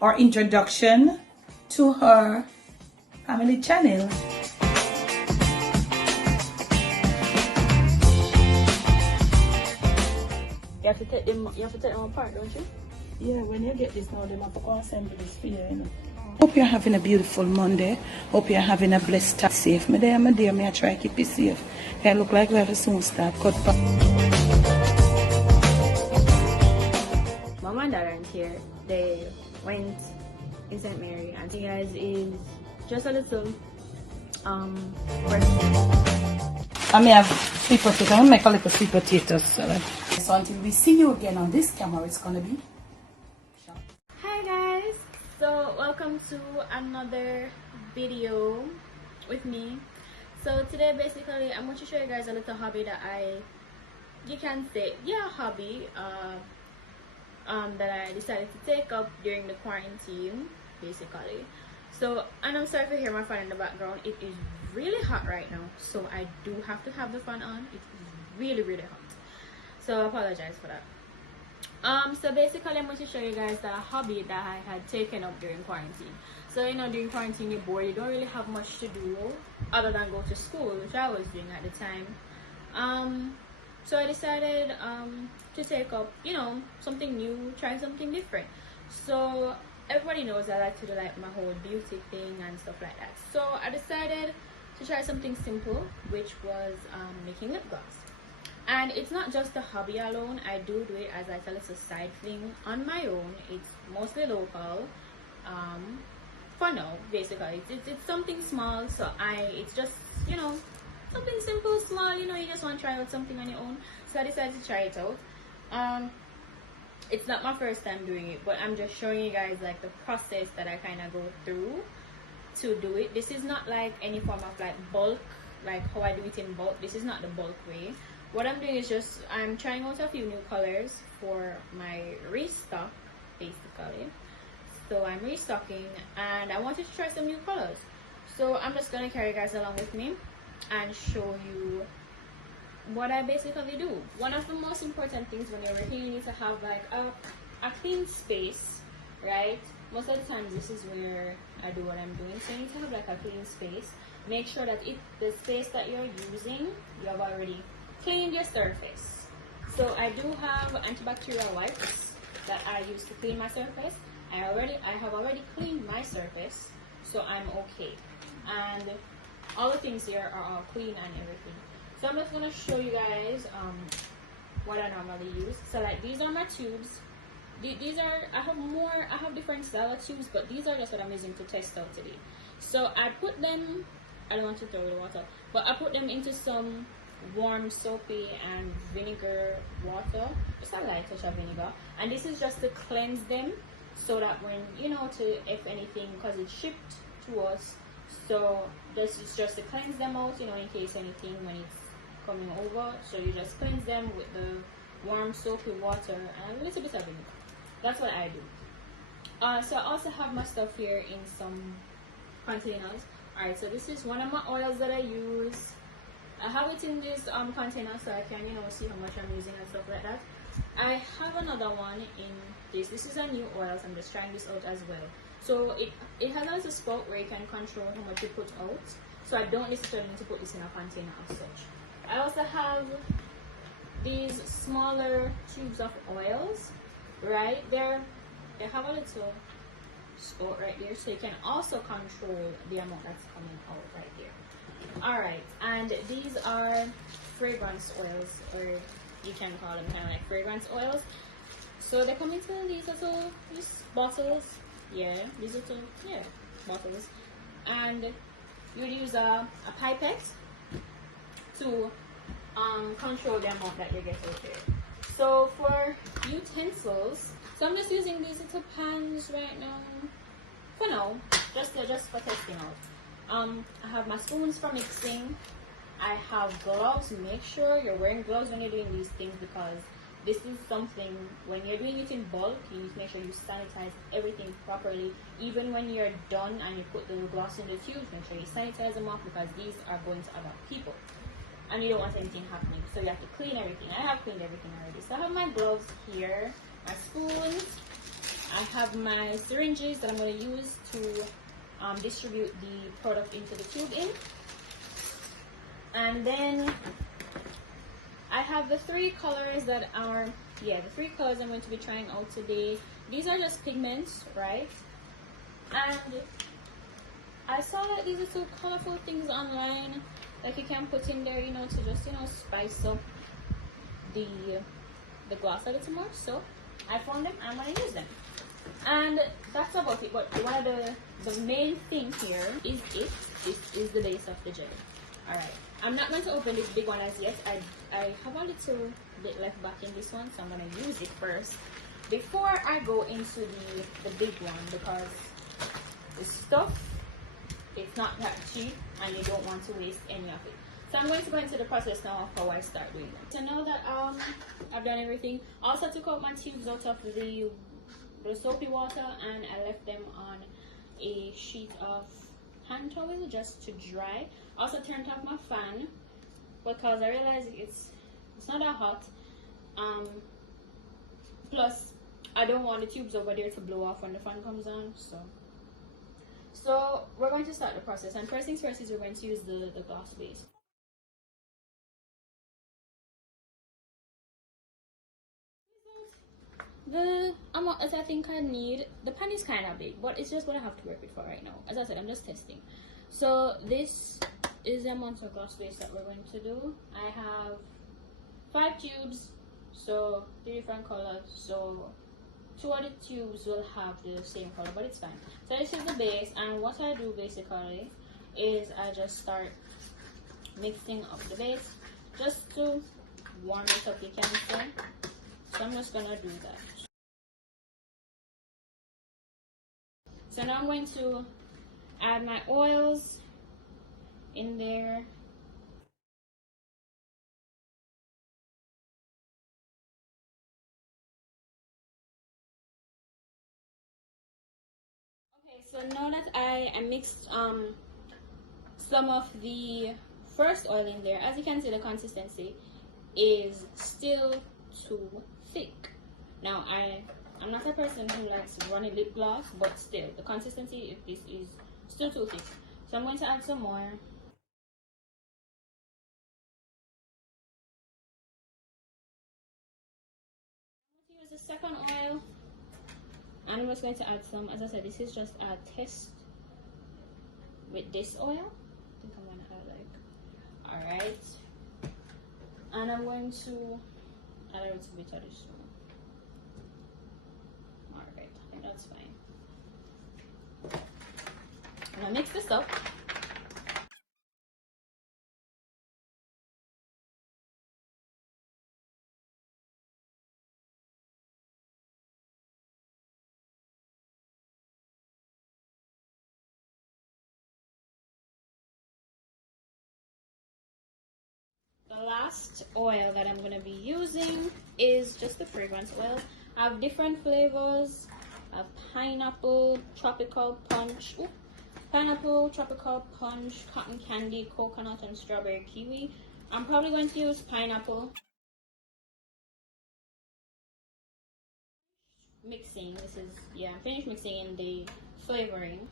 or introduction to her family channel. You have to take them apart, don't you? Yeah, when you get this now, they have to assemble this for you, Hope you're having a beautiful Monday. Hope you're having a blessed time. Safe. My dear, may I try to keep you safe. It look like we have a soon start cut back. Mom and Dad aren't here. They went in St. Mary, and you guys is just a little I may have sweet potatoes. I'm gonna make a little sweet potatoes salad. So until we see you again on this camera, it's gonna be. Hi guys, so welcome to another video with me. So today basically I'm going to show you guys a little hobby that you can say hobby that I decided to take up during the quarantine basically. So, and I'm sorry if you hear my fan in the background. It is really hot right now, so I do have to have the fan on. It is really hot, so I apologize for that. So basically I'm going to show you guys the hobby that I had taken up during quarantine. So during quarantine you're bored, you don't really have much to do other than go to school, which I was doing at the time. So I decided to take up something new, try something different. So everybody knows I like to do like my whole beauty thing and stuff like that. So I decided to try something simple, which was making lip gloss. And it's not just a hobby alone. I do it as like a little side thing on my own. It's mostly local, for now basically. It's something small, so it's just something simple, small. You just want to try out something on your own. So I decided to try it out. It's not my first time doing it, but I'm just showing you guys like the process that I kind of go through to do it. This is not like any form of like bulk, like how I do it in bulk. This is not the bulk way. What I'm doing is just I'm trying out a few new colors for my restock basically. So I'm restocking and I wanted to try some new colors. So I'm just gonna carry you guys along with me and show you what I basically do. One of the most important things when you're working, you need to have like a clean space, right? Most of the time this is where I do what I'm doing. So you need to have like a clean space. Make sure that the space that you're using, you have already cleaned your surface. So I do have antibacterial wipes that I use to clean my surface. I have already cleaned my surface, so I'm okay. And all the things here are all clean and everything. So I'm just gonna show you guys what I normally use. So like these are my tubes. These are I have different style of tubes, but these are just what I'm using to test out today. So I put them, I don't want to throw the water, but I put them into some warm soapy and vinegar water, just a light touch of vinegar, and this is just to cleanse them so that when if anything, because it's shipped to us, so this is just to cleanse them out, in case anything when it's coming over. So you just cleanse them with the warm soapy water and a little bit of vinegar. That's what I do. So I also have my stuff here in some containers. Alright, so this is one of my oils that I use. I have it in this container so I can see how much I'm using and stuff like that. I have another one in this. This is a new oil, so I'm just trying this out as well. So it has a spout where you can control how much you put out. So I don't necessarily need to put this in a container as such. I also have these smaller tubes of oils right there. They have a little spout right there, so you can also control the amount that's coming out right there. Alright, and these are fragrance oils, or you can call them kind of like fragrance oils. So they come into these little bottles. These little bottles, and you would use a pipette to control the amount that you get out there. So for utensils, so I'm just using these little pans right now for now, just for testing out. I have my spoons for mixing. I have gloves. Make sure you're wearing gloves when you're doing these things, because this is something, when you're doing it in bulk, you need to make sure you sanitize everything properly. Even when you're done and you put the gloss in the tubes, make sure you sanitize them off, because these are going to other people and you don't want anything happening. So you have to clean everything. I have cleaned everything already. So I have my gloves here, my spoons, I have my syringes that I'm going to use to distribute the product into the tube in. And then I have the three colors that are, the three colors I'm going to be trying out today. These are just pigments, right? And I saw that these are so colorful things online, like you can put in there, you know, to just, you know, spice up the glass a little more. So I found them, I'm gonna use them. And that's about it. But one of the main thing here is this is the base of the gel. Alright, I'm not going to open this big one as yet. I have a little bit left back in this one, so I'm gonna use it first before I go into the big one, because the stuff, it's not that cheap and you don't want to waste any of it. So I'm going to go into the process now of how I start doing it. So now that I've done everything, I also took out my tubes out of the soapy water and I left them on a sheet of hand towel just to dry. Also turned off my fan because I realized it's not that hot. Plus I don't want the tubes over there to blow off when the fan comes on. So we're going to start the process, and first things first is we're going to use the glass base. The amount as I think I need, the pan is kind of big, but it's just what I have to work with for right now. As I said, I'm just testing. So this is the amount of glass base that we're going to do. I have 5 tubes, so 3 different colors. So 2 of the tubes will have the same color, but it's fine. So this is the base, and what I do basically is I just start mixing up the base just to warm it up, you can say. So I'm just gonna do that. So now I'm going to add my oils in there. Okay, so now that I mixed some of the first oil in there, as you can see, the consistency is still too thick. Now I'm not a person who likes runny lip gloss, but still the consistency of this is still too thick. So I'm going to add some more. I'm going to use the second oil, and I'm just going to add some. As I said, this is just a test with this oil. I think I'm going to add like, alright, and I'm going to add a little bit of this one. Alright, I think that's fine. I'm gonna mix this up. The last oil that I'm going to be using is just the fragrance oil. I have different flavors. I have pineapple, tropical punch, cotton candy, coconut, and strawberry kiwi. I'm probably going to use pineapple. Mixing, I'm finished mixing in the flavoring.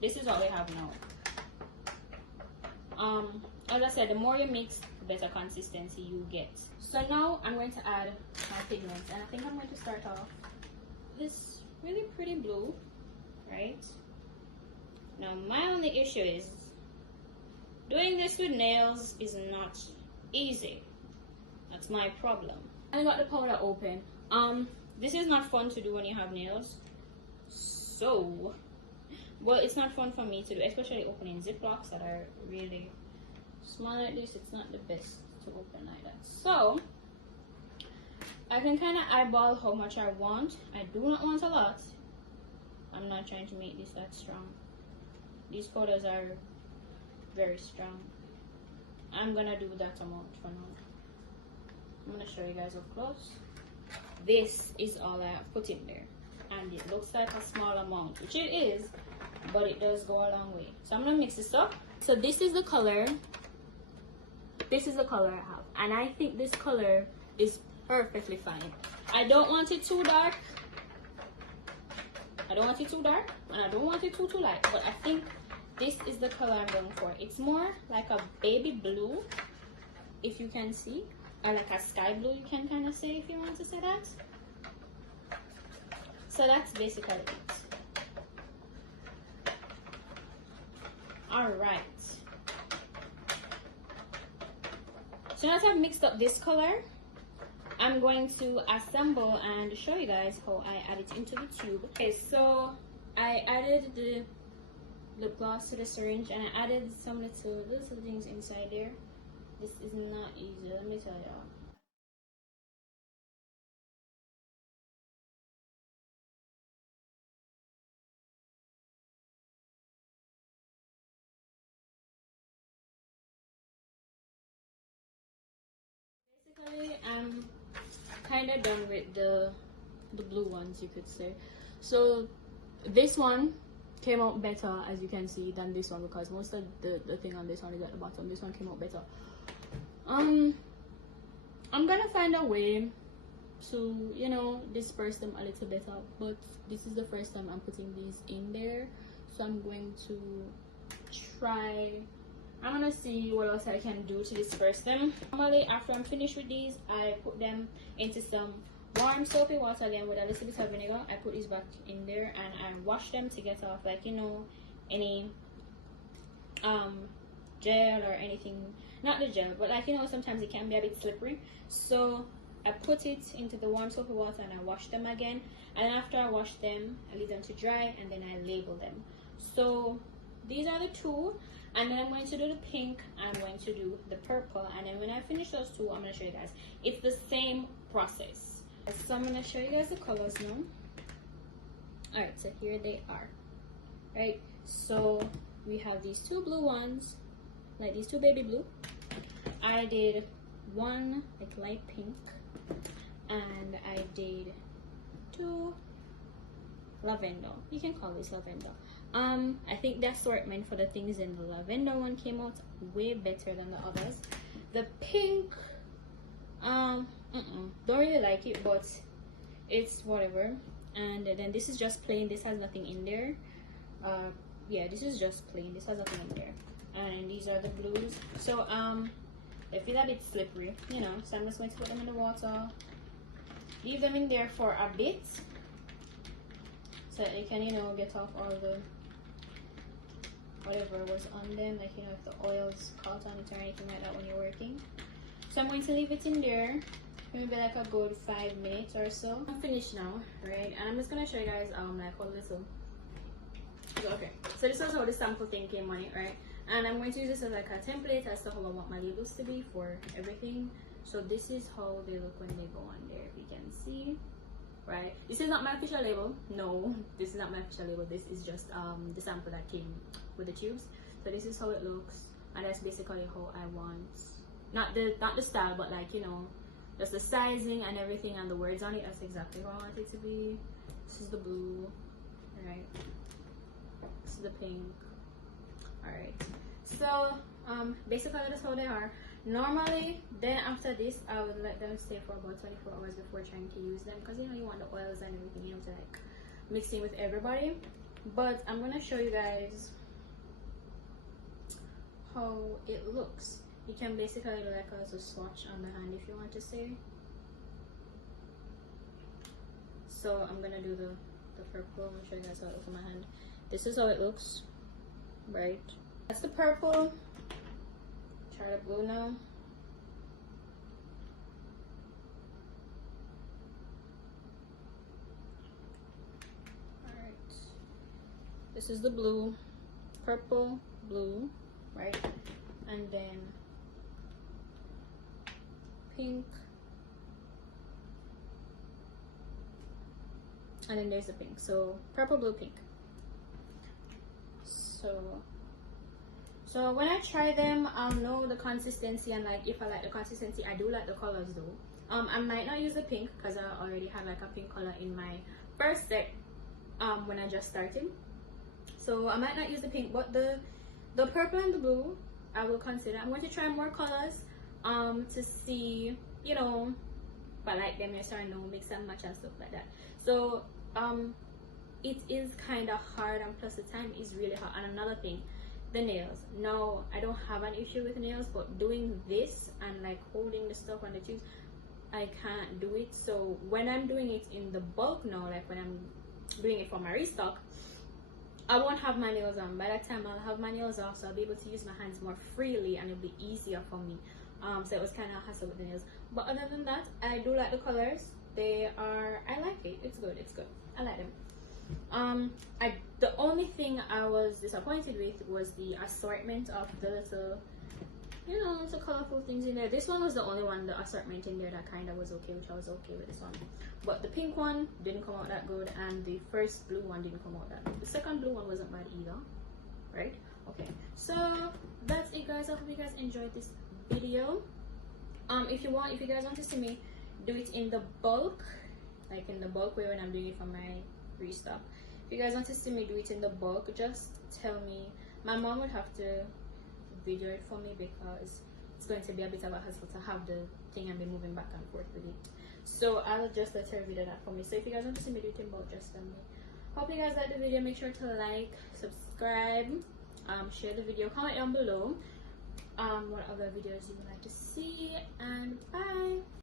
This is what we have now. As I said, the more you mix, the better consistency you get. So now I'm going to add my pigments, and I think I'm going to start off this really pretty blue, right? Now my only issue is doing this with nails is not easy. That's my problem. I got the powder open. This is not fun to do when you have nails. So, well, it's not fun for me to do, especially opening ziplocs that are really small like this. It's not the best to open like that. So I can kind of eyeball how much I want. I do not want a lot. I'm not trying to make this that strong. These powders are very strong. I'm gonna do that amount for now. I'm gonna show you guys up close. This is all I have put in there, and it looks like a small amount, which it is, but it does go a long way. So I'm gonna mix this up. So this is the color. This is the color I have, and I think this color is perfectly fine. I don't want it too dark, I don't want it too dark and I don't want it too light, but I think this is the color I'm going for. It's more like a baby blue, if you can see, or like a sky blue, you can kind of say, if you want to say that. So that's basically it. All right, so now that I've mixed up this color, I'm going to assemble and show you guys how I add it into the tube. Okay, so I added the lip gloss to the syringe and I added some little things inside there. This is not easy, let me tell y'all. Basically, I'm kind of done with the blue ones, you could say. So this one came out better, as you can see, than this one, because most of the thing on this one is at the bottom. This one came out better. I'm gonna find a way to, you know, disperse them a little better, but this is the first time I'm putting these in there, so I'm going to try. I'm gonna see what else I can do to disperse them. Normally, after I'm finished with these, I put them into some warm soapy water, then with a little bit of vinegar. I put these back in there and I wash them to get off, like, you know, any gel or anything. Not the gel, but like, you know, sometimes it can be a bit slippery. So I put it into the warm soapy water and I wash them again, and after I wash them, I leave them to dry and then I label them. So these are the two, and then I'm going to do the pink, I'm going to do the purple, and then when I finish those two, I'm going to show you guys. It's the same process. So I'm going to show you guys the colors now. Alright, so here they are. Right, so we have these two blue ones, like these two baby blue. I did one like light pink, and I did two lavender. You can call this lavender. I think the assortment for the things in the lavender one came out way better than the others. The pink, don't really like it, but it's whatever. And then this is just plain. This has nothing in there. Yeah, this is just plain. This has nothing in there. And these are the blues. So they feel a bit slippery, you know. So I'm just going to put them in the water. Leave them in there for a bit, so that you can, you know, get off all the whatever was on them, like, you know, if the oil's caught on it or anything like that when you're working. So I'm going to leave it in there maybe like a good 5 minutes or so. I'm finished now, right? And I'm just gonna show you guys like how little. Okay, so this was how the sample thing came on it, right? And I'm going to use this as like a template as to how I want my labels to be for everything. So this is how they look when they go on there, if you can see. Right, this is not my official label. No, this is not my official label. This is just the sample that came with the tubes. So this is how it looks, and that's basically how I want, not the style, but like, you know, just the sizing and everything and the words on it. That's exactly how I want it to be. This is the blue, right? This is the pink. All right, so basically that's how they are. Normally, then after this, I would let them stay for about 24 hours before trying to use them, because, you know, you want the oils and everything, you know, to like mix in with everybody. But I'm gonna show you guys how it looks. You can basically do like a swatch on the hand, if you want to say. So I'm gonna do the purple. I'm gonna show you guys how it looks on my hand. This is how it looks, right? That's the purple. Try the blue now. Alright. This is the blue, purple, blue, right? And then pink. And then there's the pink. So purple, blue, pink. So when I try them, I'll know the consistency, and like if I like the consistency. I do like the colors though. I might not use the pink because I already had like a pink color in my first set when I just started. So I might not use the pink, but the purple and the blue I will consider. I'm going to try more colors to see, you know, if I like them, yes or no, mix and match and stuff like that. So it is kind of hard, and plus the time is really hard. And another thing, the nails. Now I don't have an issue with nails, but doing this and like holding the stuff on the tubes, I can't do it. So when I'm doing it in the bulk now, like when I'm doing it for my restock, I won't have my nails on. By that time I'll have my nails off, so I'll be able to use my hands more freely and it'll be easier for me. So it was kind of a hassle with the nails, but other than that, I do like the colors. They are, I like it. It's good, it's good. I like them. The only thing I was disappointed with was the assortment of the little, you know, little colorful things in there. This one was the only one, the assortment in there, that kind of was okay, which I was okay with this one. But the pink one didn't come out that good, and the first blue one didn't come out that good. The second blue one wasn't bad either, right? Okay, so that's it, guys. I hope you guys enjoyed this video. If you guys want to see me do it in the bulk, like in the bulk way when I'm doing it for my restock, if you guys want to see me do it in the bulk, just tell me. My mom would have to video it for me because it's going to be a bit of a hassle to have the thing and be moving back and forth with it. So I'll just let her video that for me. So if you guys want to see me do it in bulk, just tell me. Hope you guys like the video. Make sure to like, subscribe, share the video, comment down below what other videos you would like to see, and bye.